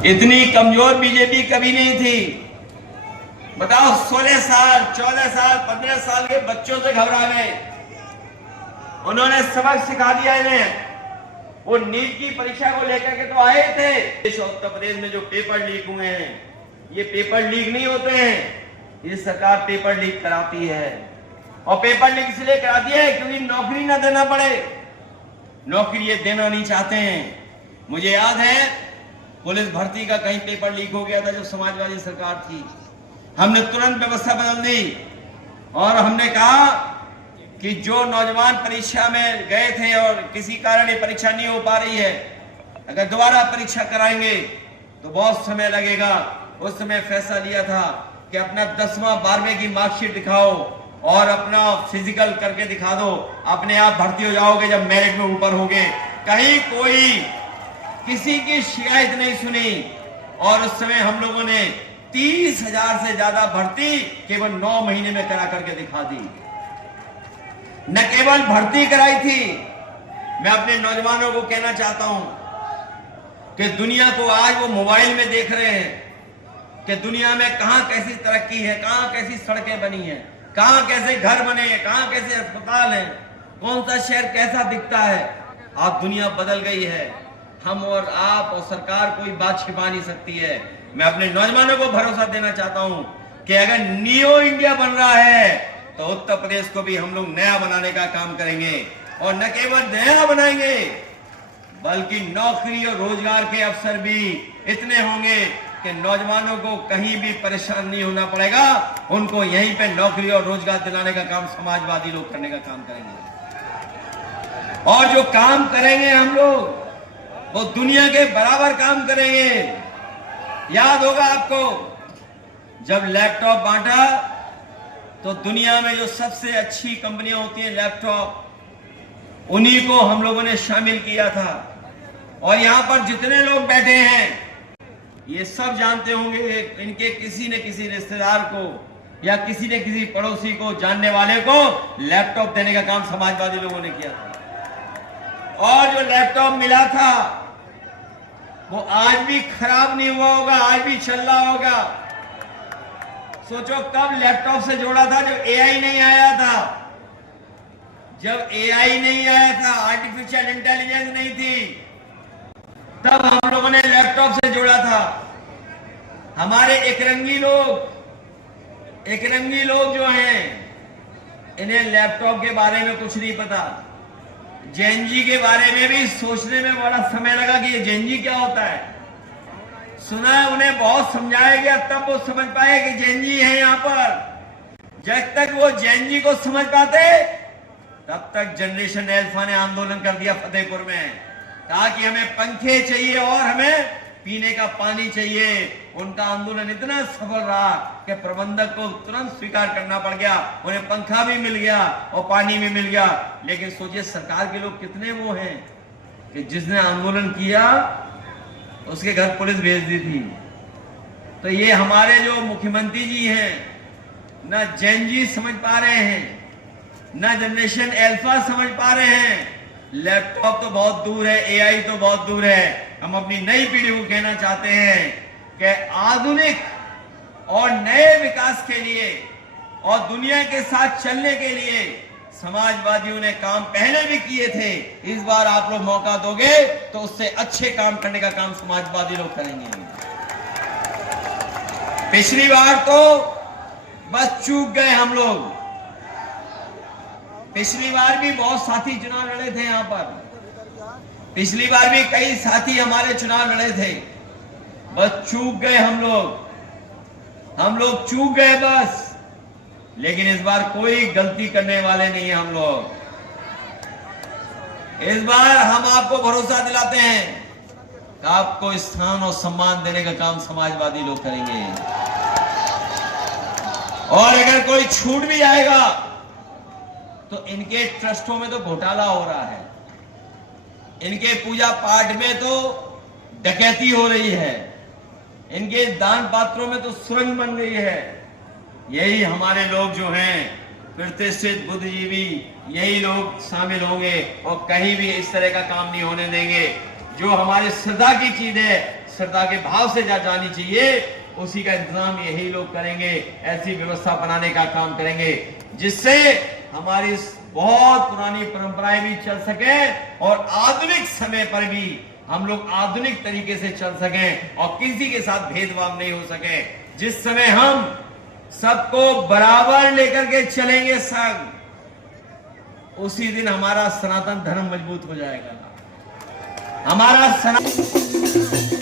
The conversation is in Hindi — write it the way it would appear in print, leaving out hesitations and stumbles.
इतनी कमजोर बीजेपी कभी नहीं थी। बताओ 16 साल 14 साल 15 साल के बच्चों से घबरा गए। उन्होंने सबक सिखा दिया इन्हें। वो नीट की परीक्षा को लेकर के तो आए थे। इस उत्तर प्रदेश में जो पेपर लीक हुए हैं, ये पेपर लीक नहीं होते हैं, ये सरकार पेपर लीक कराती है। और पेपर लीक इसलिए कराती है क्योंकि नौकरी ना देना पड़े। नौकरी ये देना नहीं चाहते हैं। मुझे याद है पुलिस भर्ती का कहीं पेपर लीक हो गया था जब समाजवादी सरकार थी। हमने तुरंत व्यवस्था बदल दी और हमने कहा कि जो नौजवान परीक्षा में गए थे और किसी कारण ये परीक्षा नहीं हो पा रही है, अगर दोबारा परीक्षा कराएंगे तो बहुत समय लगेगा। उस समय फैसला लिया था कि अपना 10वां 12वें की मार्कशीट दिखाओ और अपना फिजिकल करके दिखा दो, अपने आप भर्ती हो जाओगे जब मेरिट में ऊपर होगे। कहीं कोई किसी की शिकायत नहीं सुनी और उस समय हम लोगों ने 30,000 से ज्यादा भर्ती केवल 9 महीने में करा करके दिखा दी। न केवल भर्ती कराई थी, मैं अपने नौजवानों को कहना चाहता हूं कि दुनिया को आज वो मोबाइल में देख रहे हैं कि दुनिया में कहां कैसी तरक्की है, कहां कैसी सड़कें बनी हैं, कहां कैसे घर बने हैं, कहां कैसे अस्पताल हैं, कौन सा शहर कैसा दिखता है। अब दुनिया बदल गई है। हम और आप और सरकार कोई बात छिपा नहीं सकती है। मैं अपने नौजवानों को भरोसा देना चाहता हूं कि अगर नियो इंडिया बन रहा है तो उत्तर प्रदेश को भी हम लोग नया बनाने का काम करेंगे। और न केवल नया बनाएंगे बल्कि नौकरी और रोजगार के अवसर भी इतने होंगे कि नौजवानों को कहीं भी परेशान नहीं होना पड़ेगा। उनको यहीं पे नौकरी और रोजगार दिलाने का काम समाजवादी लोग करने का काम करेंगे। और जो काम करेंगे हम लोग वो दुनिया के बराबर काम करेंगे। याद होगा आपको जब लैपटॉप बांटा तो दुनिया में जो सबसे अच्छी कंपनियां होती हैं लैपटॉप, उन्हीं को हम लोगों ने शामिल किया था। और यहां पर जितने लोग बैठे हैं ये सब जानते होंगे इनके किसी न किसी रिश्तेदार को या किसी न किसी पड़ोसी को, जानने वाले को लैपटॉप देने का काम समाजवादी लोगों ने किया था। और जो लैपटॉप मिला था वो आज भी खराब नहीं हुआ होगा, आज भी चल रहा होगा। सोचो कब लैपटॉप से जोड़ा था, जब एआई नहीं आया था। जब एआई नहीं आया था, आर्टिफिशियल इंटेलिजेंस नहीं थी, तब हम लोगों ने लैपटॉप से जोड़ा था। हमारे एकरंगी लोग जो हैं इन्हें लैपटॉप के बारे में कुछ नहीं पता। जेएनजी के बारे में भी सोचने में बड़ा समय लगा कि ये जेएनजी क्या होता है। सुना है उन्हें बहुत समझाया गया तब वो समझ पाए कि जेएनजी है यहाँ पर। जब तक वो जेएनजी को समझ पाते तब तक जनरेशन अल्फा ने आंदोलन कर दिया फतेहपुर में, कहा कि हमें पंखे चाहिए और हमें पीने का पानी चाहिए। उनका आंदोलन इतना सफल रहा कि प्रबंधक को तुरंत स्वीकार करना पड़ गया। उन्हें पंखा भी मिल गया और पानी भी मिल गया। लेकिन सोचिए सरकार के लोग कितने वो हैं कि जिसने आंदोलन किया उसके घर पुलिस भेज दी थी। तो ये हमारे जो मुख्यमंत्री जी हैं ना जेएनजी समझ पा रहे हैं, ना जनरेशन अल्फा समझ पा रहे हैं। लैपटॉप तो बहुत दूर है, एआई तो बहुत दूर है। हम अपनी नई पीढ़ी को कहना चाहते हैं कि आधुनिक और नए विकास के लिए और दुनिया के साथ चलने के लिए समाजवादियों ने काम पहले भी किए थे। इस बार आप लोग मौका दोगे तो उससे अच्छे काम करने का काम समाजवादी लोग करेंगे। पिछली बार तो बस चूक गए हम लोग। पिछली बार भी बहुत साथी चुनाव लड़े थे यहाँ पर। पिछली बार भी कई साथी हमारे चुनाव लड़े थे, बस चूक गए हम लोग चूक गए बस। लेकिन इस बार कोई गलती करने वाले नहीं है हम लोग। इस बार हम आपको भरोसा दिलाते हैं कि आपको स्थान और सम्मान देने का काम समाजवादी लोग करेंगे। और अगर कोई छूट भी आएगा तो इनके ट्रस्टों में तो घोटाला हो रहा है, इनके पूजा पाठ में तो डकैती हो रही है, इनके दान पात्रों में तो सुरंग बन रही है। यही हमारे लोग जो हैं प्रतिष्ठित बुद्धिजीवी, यही लोग शामिल होंगे और कहीं भी इस तरह का काम नहीं होने देंगे। जो हमारी श्रद्धा की चीज है, श्रद्धा के भाव से जा जानी चाहिए, उसी का इंतजाम यही लोग करेंगे। ऐसी व्यवस्था बनाने का काम करेंगे जिससे हमारी बहुत पुरानी परंपराएं भी चल सके और आधुनिक समय पर भी हम लोग आधुनिक तरीके से चल सकें और किसी के साथ भेदभाव नहीं हो सके। जिस समय हम सबको बराबर लेकर के चलेंगे संग, उसी दिन हमारा सनातन धर्म मजबूत हो जाएगा। हमारा सनातन